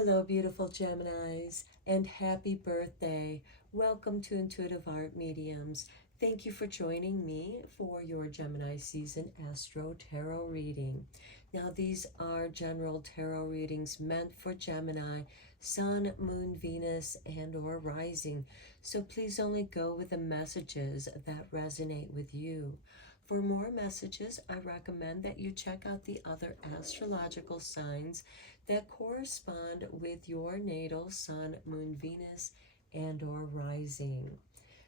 Hello, beautiful Geminis, and happy birthday. Welcome to Intuitive Art Mediums. Thank you for joining me for your Gemini season Astro Tarot reading. Now, these are general tarot readings meant for Gemini, Sun, Moon, Venus, and or Rising. So please only go with the messages that resonate with you. For more messages, I recommend that you check out the other astrological signs that correspond with your natal Sun, Moon, Venus, and or rising.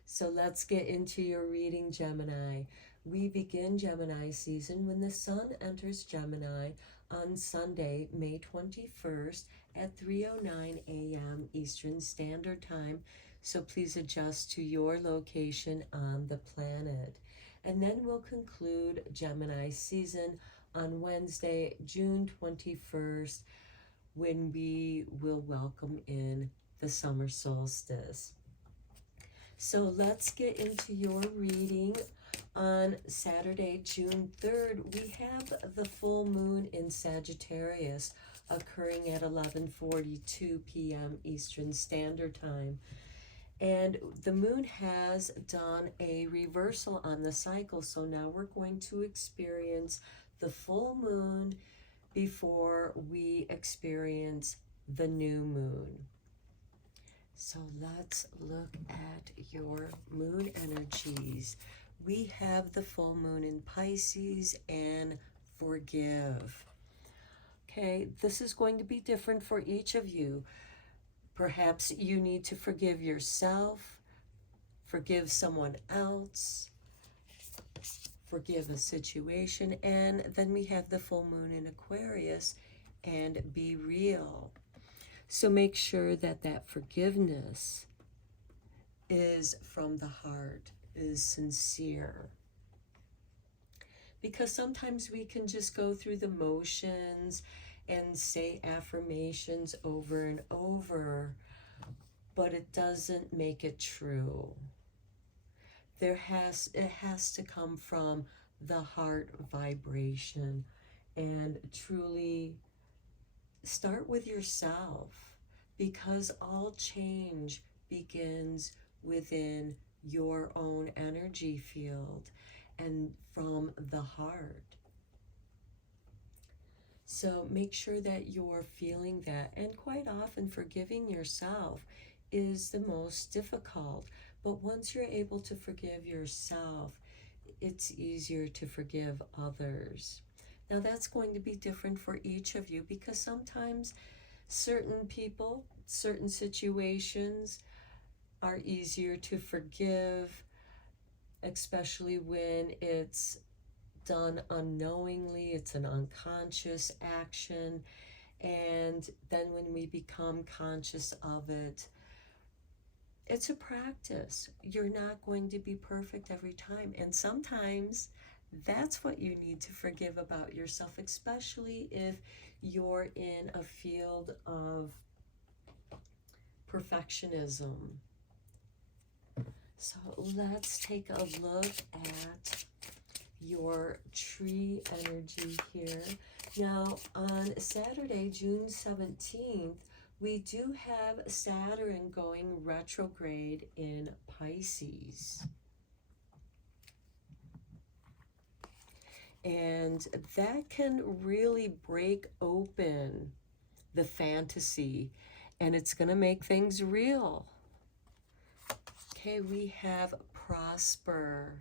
So let's get into your reading, Gemini. We begin Gemini season when the Sun enters Gemini on Sunday, May 21st at 3:09 a.m. Eastern Standard Time. So please adjust to your location on the planet. And then we'll conclude Gemini season on Wednesday, June 21st, when we will welcome in the summer solstice. So let's get into your reading. On Saturday, June 3rd, we have the full moon in Sagittarius occurring at 11:42 p.m. Eastern Standard Time. And the moon has done a reversal on the cycle, so now we're going to experience the full moon before we experience the new moon. So let's look at your moon energies. We have the full moon in Pisces and forgive. Okay, this is going to be different for each of you. Perhaps you need to forgive yourself, forgive someone else, forgive a situation, and then we have the full moon in Aquarius and be real. So make sure that that forgiveness is from the heart, is sincere. Because sometimes we can just go through the motions and say affirmations over and over, but it doesn't make it true. It has to come from the heart vibration, and truly start with yourself, because all change begins within your own energy field and from the heart. So make sure that you're feeling that, and quite often forgiving yourself is the most difficult. But once you're able to forgive yourself, it's easier to forgive others. Now that's going to be different for each of you, because sometimes certain people, certain situations are easier to forgive, especially when it's done unknowingly, it's an unconscious action. And then when we become conscious of it, it's a practice. You're not going to be perfect every time. And sometimes that's what you need to forgive about yourself, especially if you're in a field of perfectionism. So let's take a look at your tree energy here. Now, on Saturday, June 17th, we do have Saturn going retrograde in Pisces. And that can really break open the fantasy, and it's going to make things real. Okay, we have prosper.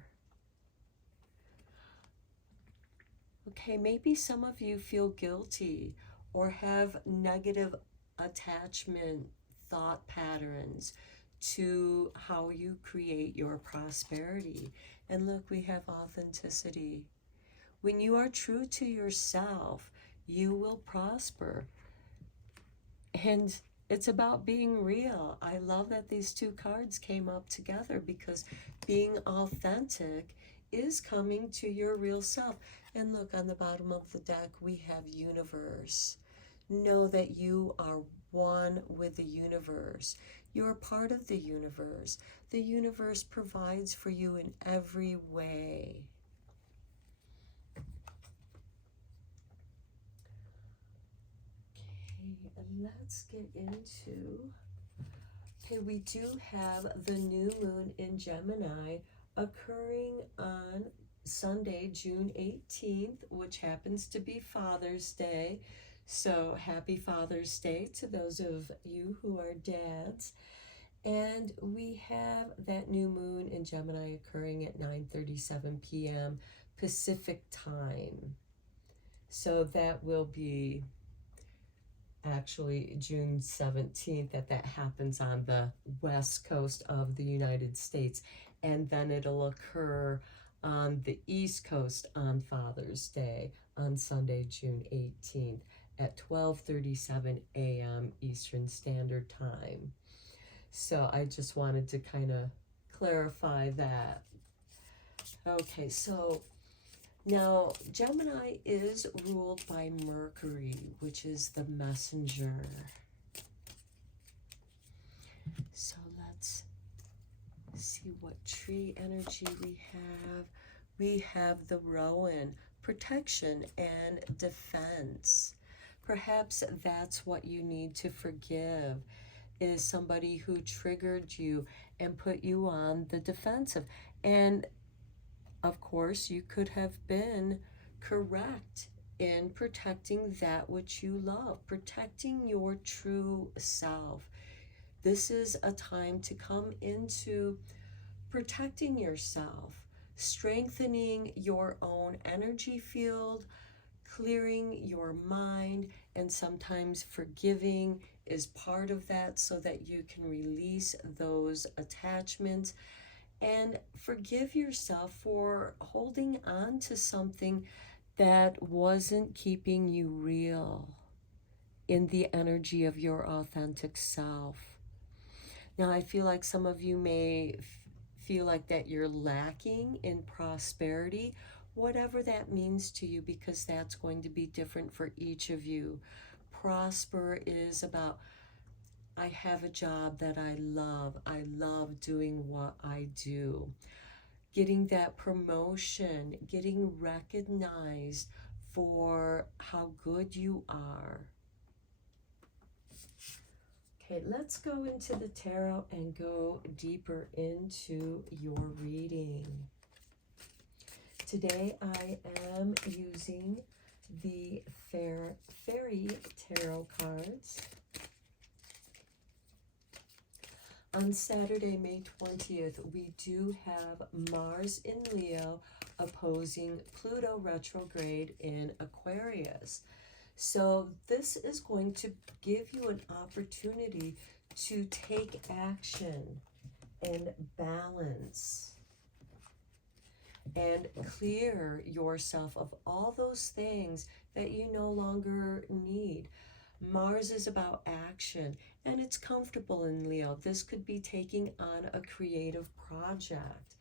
Okay, maybe some of you feel guilty or have negative attachment thought patterns to how you create your prosperity. And look, we have authenticity. When you are true to yourself, you will prosper. And it's about being real. I love that these two cards came up together, because being authentic is coming to your real self. And look, on the bottom of the deck, we have universe. Know that you are one with the universe. You're part of the universe. The universe provides for you in every way. let's get into. Okay, we do have the new moon in Gemini occurring on Sunday, June 18th, which happens to be Father's Day. So happy Father's Day to those of you who are dads. And we have that new moon in Gemini occurring at 9:37 p.m. Pacific time. So that will be actually June 17th that happens on the west coast of the United States, and then it'll occur on the east coast on Father's Day on Sunday, June 18th at 12:37 a.m. Eastern Standard Time. So I just wanted to kind of clarify that. Okay, so now, Gemini is ruled by Mercury, which is the messenger. So let's see what tree energy we have. We have the Rowan, protection and defense. Perhaps that's what you need to forgive, is somebody who triggered you and put you on the defensive. And of course, you could have been correct in protecting that which you love, protecting your true self. This is a time to come into protecting yourself, strengthening your own energy field, clearing your mind, and sometimes forgiving is part of that so that you can release those attachments. And forgive yourself for holding on to something that wasn't keeping you real in the energy of your authentic self. Now, I feel like some of you may feel like that you're lacking in prosperity, whatever that means to you, because that's going to be different for each of you. Prosper is about, I have a job that I love. I love doing what I do. Getting that promotion, getting recognized for how good you are. Okay, let's go into the tarot and go deeper into your reading. Today I am using the Fairy Tarot cards. On Saturday, May 20th, we do have Mars in Leo opposing Pluto retrograde in Aquarius. So this is going to give you an opportunity to take action and balance and clear yourself of all those things that you no longer need. Mars is about action, and it's comfortable in Leo. This could be taking on a creative project.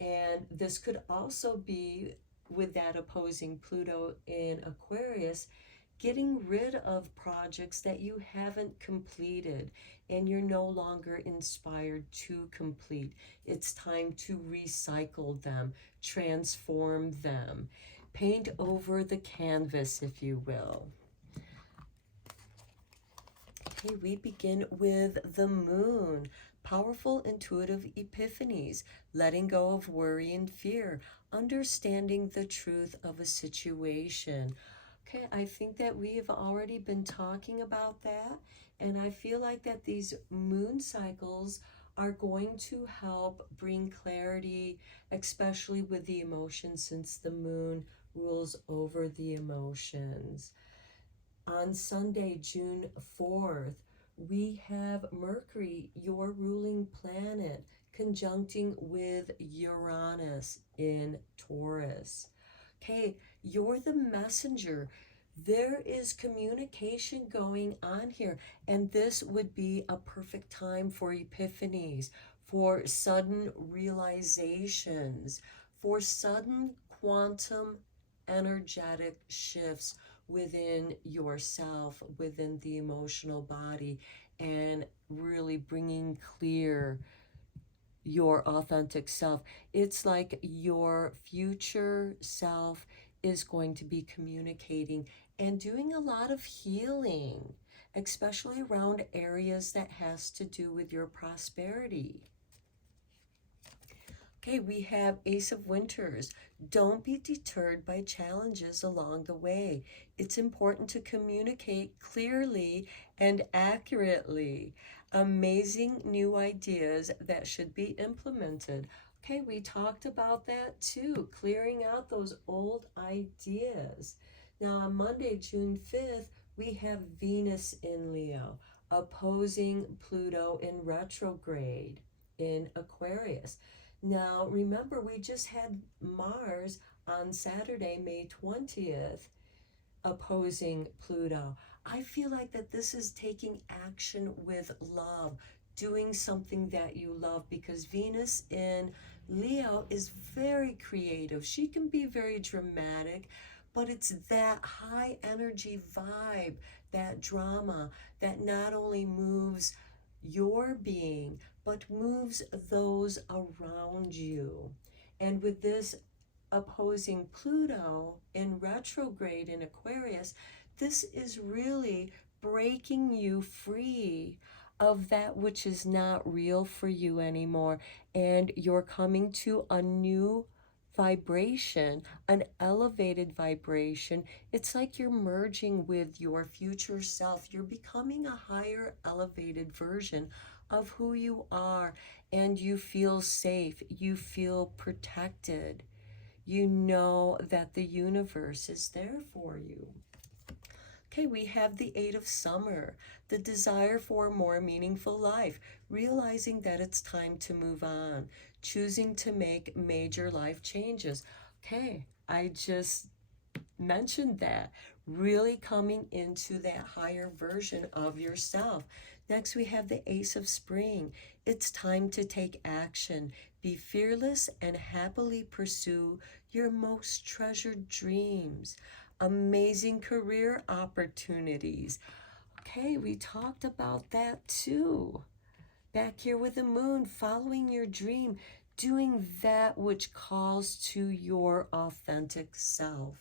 And this could also be, with that opposing Pluto in Aquarius, getting rid of projects that you haven't completed and you're no longer inspired to complete. It's time to recycle them, transform them, paint over the canvas, if you will. Okay, we begin with the moon. Powerful intuitive epiphanies, letting go of worry and fear, understanding the truth of a situation. Okay, I think that we have already been talking about that, and I feel like that these moon cycles are going to help bring clarity, especially with the emotions, since the moon rules over the emotions. On Sunday, June 4th, we have Mercury, your ruling planet, conjuncting with Uranus in Taurus. Okay, you're the messenger. There is communication going on here, and this would be a perfect time for epiphanies, for sudden realizations, for sudden quantum energetic shifts within yourself, within the emotional body, and really bringing clear your authentic self. It's like your future self is going to be communicating and doing a lot of healing. especially around areas that has to do with your prosperity. Okay, we have Ace of Winters. Don't be deterred by challenges along the way. It's important to communicate clearly and accurately. Amazing new ideas that should be implemented. Okay, we talked about that too, clearing out those old ideas. Now, on Monday, June 5th, we have Venus in Leo, opposing Pluto in retrograde in Aquarius. Now, remember, we just had Mars on Saturday, May 20th, opposing Pluto. I feel like that this is taking action with love, doing something that you love, because Venus in Leo is very creative. She can be very dramatic, but it's that high energy vibe, that drama that not only moves your being, but moves those around you. And with this opposing Pluto in retrograde in Aquarius, this is really breaking you free of that which is not real for you anymore. And you're coming to a new vibration, an elevated vibration. It's like you're merging with your future self. You're becoming a higher, elevated version of who you are, and you feel safe, you feel protected. You know that the universe is there for you. Okay, we have the Eight of Summer, the desire for a more meaningful life, realizing that it's time to move on, choosing to make major life changes. Okay, I just mentioned that. Really coming into that higher version of yourself. Next, we have the Ace of Spring. It's time to take action. Be fearless and happily pursue your most treasured dreams. Amazing career opportunities. Okay, we talked about that too. Back here with the moon, following your dream, doing that which calls to your authentic self.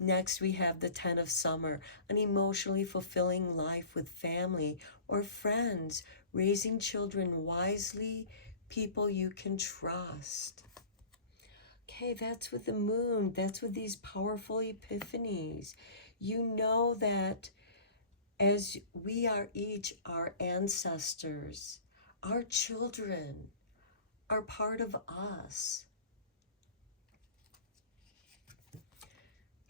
Next, we have the 10 of Summer, an emotionally fulfilling life with family or friends, raising children wisely, people you can trust. Okay, that's with the moon. That's with these powerful epiphanies. You know that as we are each our ancestors, our children are part of us.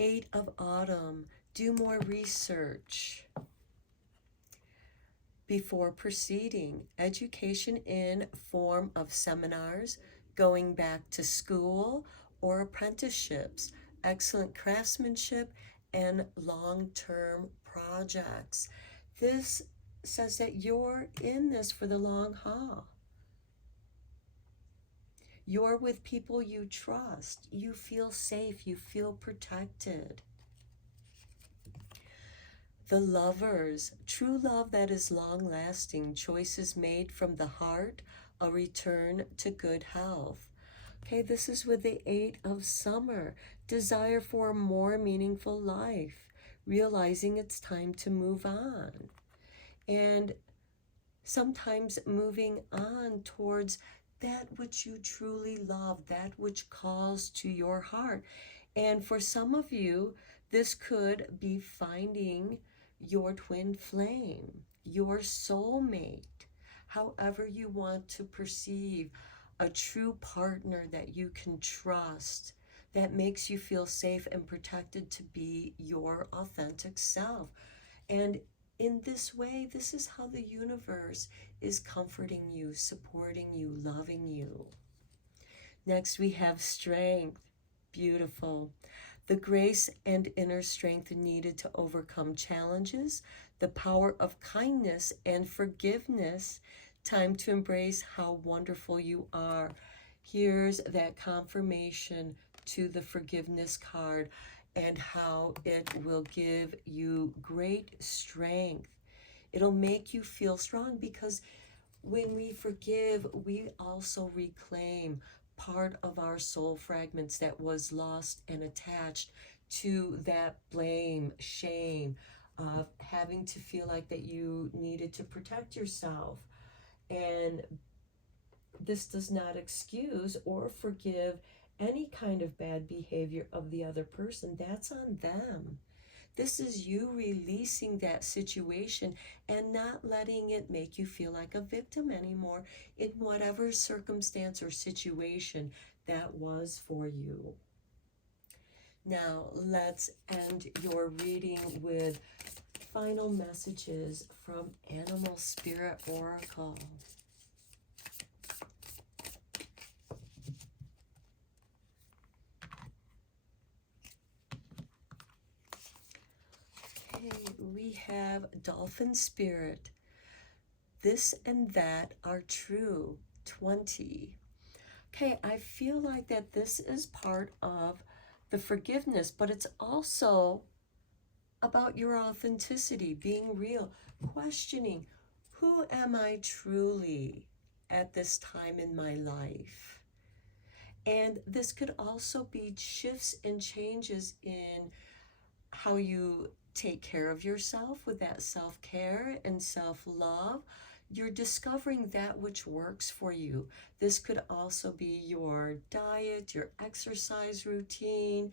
Eight of Autumn, do more research before proceeding. Education in form of seminars, going back to school, or apprenticeships, excellent craftsmanship, and long-term projects. This says that you're in this for the long haul. You're with people you trust. You feel safe. You feel protected. The Lovers, true love that is long-lasting, choices made from the heart, a return to good health. Okay, this is with the Eight of Summer, desire for a more meaningful life, realizing it's time to move on. And sometimes moving on towards that which you truly love, that which calls to your heart. And for some of you, this could be finding your twin flame, your soulmate, however you want to perceive a true partner that you can trust, that makes you feel safe and protected to be your authentic self. And in this way, this is how the universe is comforting you, supporting you, loving you. Next, we have Strength. Beautiful. The grace and inner strength needed to overcome challenges, the power of kindness and forgiveness. Time to embrace how wonderful you are. Here's that confirmation to the forgiveness card, and how it will give you great strength. It'll make you feel strong, because when we forgive, we also reclaim part of our soul fragments that was lost and attached to that blame, shame, of having to feel like that you needed to protect yourself. And this does not excuse or forgive any kind of bad behavior of the other person. That's on them. This is you releasing that situation and not letting it make you feel like a victim anymore in whatever circumstance or situation that was for you. Now, let's end your reading with final messages from Animal Spirit Oracle. Okay, we have Dolphin Spirit. This and that are true. 20. Okay, I feel like that this is part of the forgiveness, but it's also about your authenticity, being real, questioning, who am I truly at this time in my life? And this could also be shifts and changes in how you take care of yourself with that self-care and self-love. You're discovering that which works for you. This could also be your diet, your exercise routine,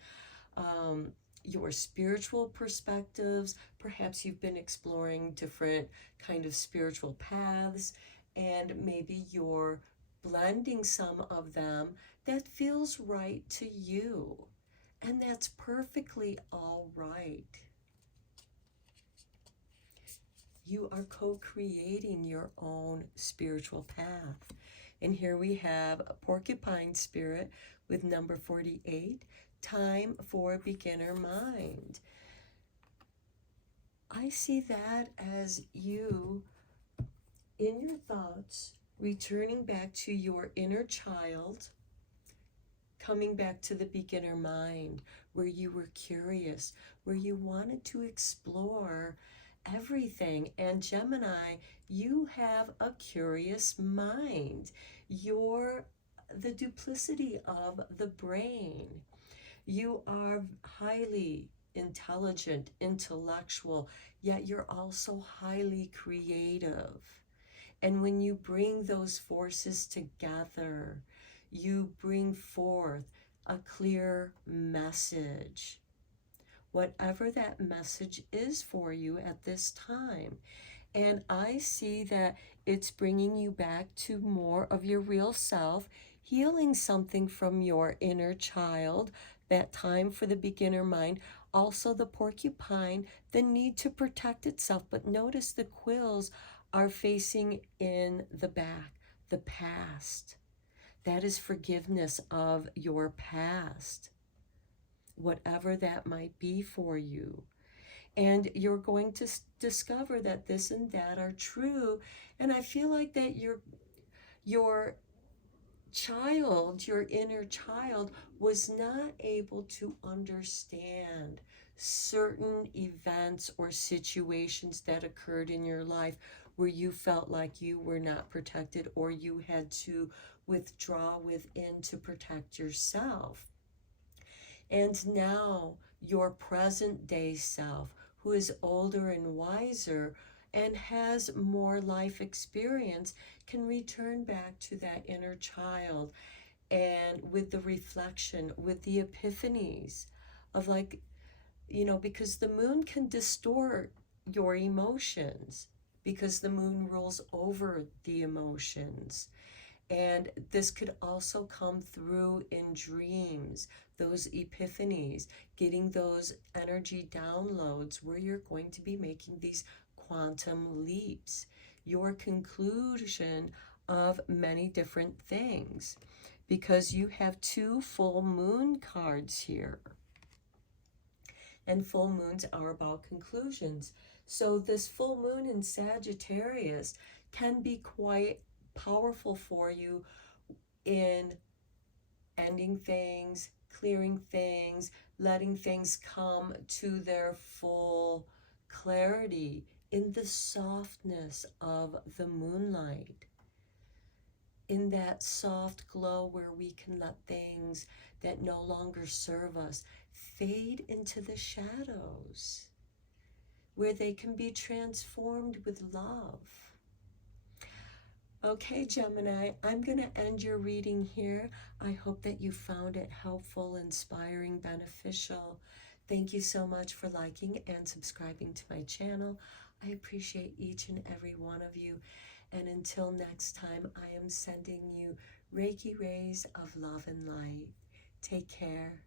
your spiritual perspectives. Perhaps you've been exploring different kind of spiritual paths, and maybe you're blending some of them that feels right to you. And that's perfectly all right. You are co-creating your own spiritual path. And here we have a porcupine spirit with number 48, time for beginner mind. I see that as you, in your thoughts, returning back to your inner child, coming back to the beginner mind, where you were curious, where you wanted to explore everything. And Gemini, you have a curious mind. You're the duplicity of the brain. You are highly intelligent, intellectual, yet you're also highly creative. And when you bring those forces together, you bring forth a clear message, whatever that message is for you at this time. And I see that it's bringing you back to more of your real self, healing something from your inner child, that time for the beginner mind. Also the porcupine, the need to protect itself. But notice the quills are facing in the back, the past. That is forgiveness of your past, whatever that might be for you. And you're going to discover that this and that are true. And I feel like that your child, your inner child, was not able to understand certain events or situations that occurred in your life where you felt like you were not protected, or you had to withdraw within to protect yourself. And now your present day self, who is older and wiser and has more life experience, can return back to that inner child, and with the reflection, with the epiphanies of, like, because the moon can distort your emotions, because the moon rules over the emotions. And this could also come through in dreams, those epiphanies, getting those energy downloads where you're going to be making these quantum leaps, your conclusion of many different things, because you have two full moon cards here. And full moons are about conclusions. So this full moon in Sagittarius can be quite powerful for you in ending things, clearing things, letting things come to their full clarity in the softness of the moonlight, in that soft glow where we can let things that no longer serve us fade into the shadows. where they can be transformed with love. Okay, Gemini, I'm going to end your reading here. I hope that you found it helpful, inspiring, beneficial. Thank you so much for liking and subscribing to my channel. I appreciate each and every one of you. And until next time, I am sending you Reiki rays of love and light. Take care.